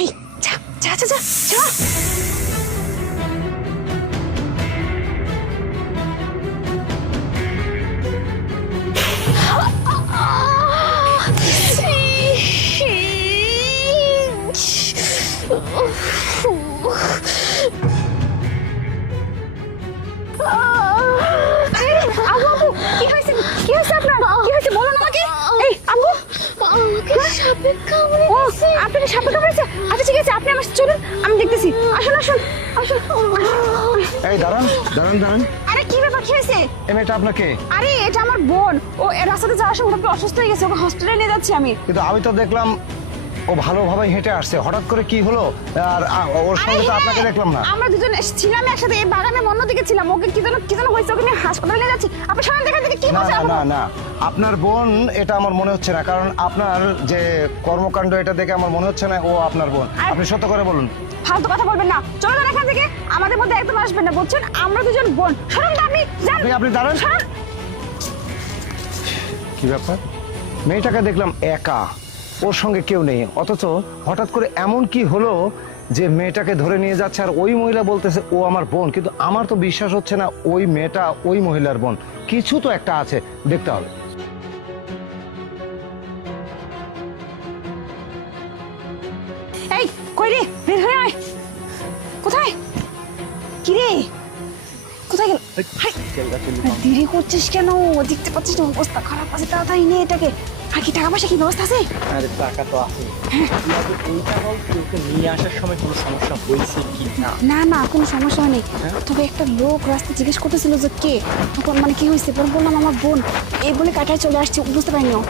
এই যা যা যা যা যা কি হয়েছে আপনার? কি হয়েছে বলুন আমাকে। এই আম্মু, সাপে কামড়ে ও আপনাকে সাপে কামড়েছে? আচ্ছা ঠিক আছে, আপনি আমার সাথে চলুন, আমি দেখতেছি। আসুন আসুন আসুন। এই দাঁড়ান দাঁড়ান দাঁড়ান। আরে কি ব্যাপার, কি হয়েছে? এই মেয়েটা আপনাকে? আরে এটা আমার বোন, ও এ রাস্তাতে যাওয়ার সময় হঠাৎ অসুস্থ হয়ে গেছে, ওকে হসপিটালে নিয়ে যাচ্ছি আমি। কিন্তু আমি তো দেখলাম ও ভালোভাবে হেঁটে আসছে, হঠাৎ করে কি হলো? আর ওর সঙ্গে তো আপনাকে দেখলাম না। আমরা দুজন ছিলাম একসাথে, এই বাগানের অন্যদিকে ছিলাম। ওকে কি যেন হয়েছে, ওকে নিয়ে হাসপাতালে নিয়ে যাচ্ছি। আপনি সামনে দেখা থেকে কি না বলছেন? না না না, আপনার বোন এটা আমার মনে হচ্ছে না, কারণ আপনার যে কর্মকাণ্ড এটা দেখে আমার মনে হচ্ছে না ও আপনার বোন। আপনি সত্য করে বলুন। ফালতু কথা বলবেন না, চলো না এখান থেকে। আমাদের মধ্যে একদম আসবেন না, বুঝছেন? আমরা দুজন বোন। শুনুন তো, আপনি যান। আপনি দাঁড়ান। শুনুন। কি ব্যাপার? মেয়েটাকে দেখলাম একা, ওর সঙ্গে কেউ নেই, অথচ হঠাৎ করে এমন কি হলো যে মেয়েটাকে ধরে নিয়ে যাচ্ছে আর ওই মহিলা বলতেছে ও আমার বোন। কিন্তু আমার তো বিশ্বাস হচ্ছে না ওই মেয়েটা ওই মহিলার বোন। কিছু তো একটা আছে, দেখতে হবে। এই কই রে, বের হয়ে আয়। কোথায়? কি রে, কোথায় গেল? হাই, দেরি করছিস কেন? দেখতে পাচ্ছিস না অবস্থা খারাপ আছে, তাড়াতাড়ি নে এটাকে। আর কি টাকা পয়সা কি ব্যবস্থা আছে? আরে টাকা তো আছে। এইটা বল, তোকে নিয়ে আসার সময় কোনো সমস্যা হয়েছে কি না? না না, কোনো সমস্যা হয়নি। তবে একটা লোক রাস্তা জিজ্ঞেস করতেছিল যে কে, তখন মানে কি হয়েছে, পরে বললাম আমার বোন, এই বলে কাটায় চলে আসছে, বুঝতে পারিনি ও।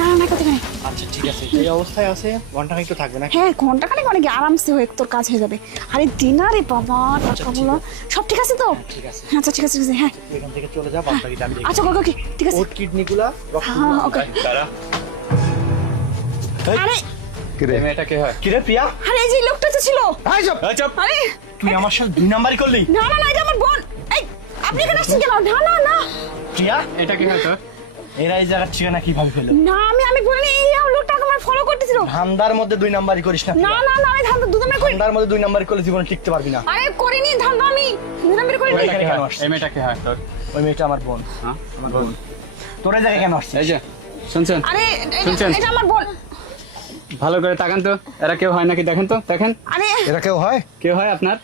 না না, কোথায়? আচ্ছা ঠিক আছে, এই অবস্থায় আছে, ঘন্টাখানেক তো থাকবে না? হ্যাঁ, ঘন্টাখানেক অনেক আরামসে হয়ে তোর কাজ হয়ে যাবে। আরে দিনারে বাবা, টাকা বলো। সব ঠিক আছে তো? ঠিক আছে, আচ্ছা ঠিক আছে ঠিক আছে, হ্যাঁ তুই এখান থেকে চলে যা, বাদবাকিটা আমি দেখি। আচ্ছা ওকে ওকে ঠিক আছে। ওর কিডনিগুলা হ্যাঁ ওকে। আরে কি রে? মেয়েটা কে হয়? কিরে প্রিয়া? আরে এই যে লোকটা তো ছিল। আরে তুই আমার সাথে দুই নাম্বারই করলি? না না না, এটা আমার বোন। এই আপনি এখানে আসছেন কেন? না না না প্রিয়া, এটা কি হয় তোর? এরা এই জায়গার ঠিকানা কিভাবে পেলো? না, আমি বলিনি। এই লোকটা আমার ফলো করতেছিল। ধান্দার মধ্যে দুই নাম্বারই করিস না। না না না, আমি ধান্দা দুদমে করি। ধান্দার মধ্যে দুই নাম্বারই করলে জীবনে টিকতে পারবি না। আরে করিনি ধান্দা, আমি দুদমে করিনি। ওই মেয়েটা কেন আসছে? এই মেয়েটা কে হয় তোর? ওই মেয়েটা আমার বোন। হ্যাঁ আমার বোন। তোর এই জায়গায় কেন আসছিস? এই যে শুনছেন, আরে শুনছেন? এটা আমার বোন। ভালো করে তাকান তো, এরা কেউ হয় নাকি দেখেন তো, দেখেন আরে এরা কেউ হয়? কেউ হয় আপনার?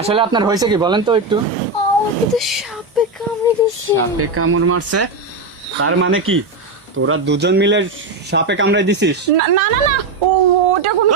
আসলে আপনার হয়েছে কি বলেন তো একটু? আমাকে তো সাপে কামড়ে দিছে। সাপে কামড় মারছে, তার মানে কি তোরা দুজন মিলে সাপে কামড়াই দিছিস? না না না না, ও ওটা কোনো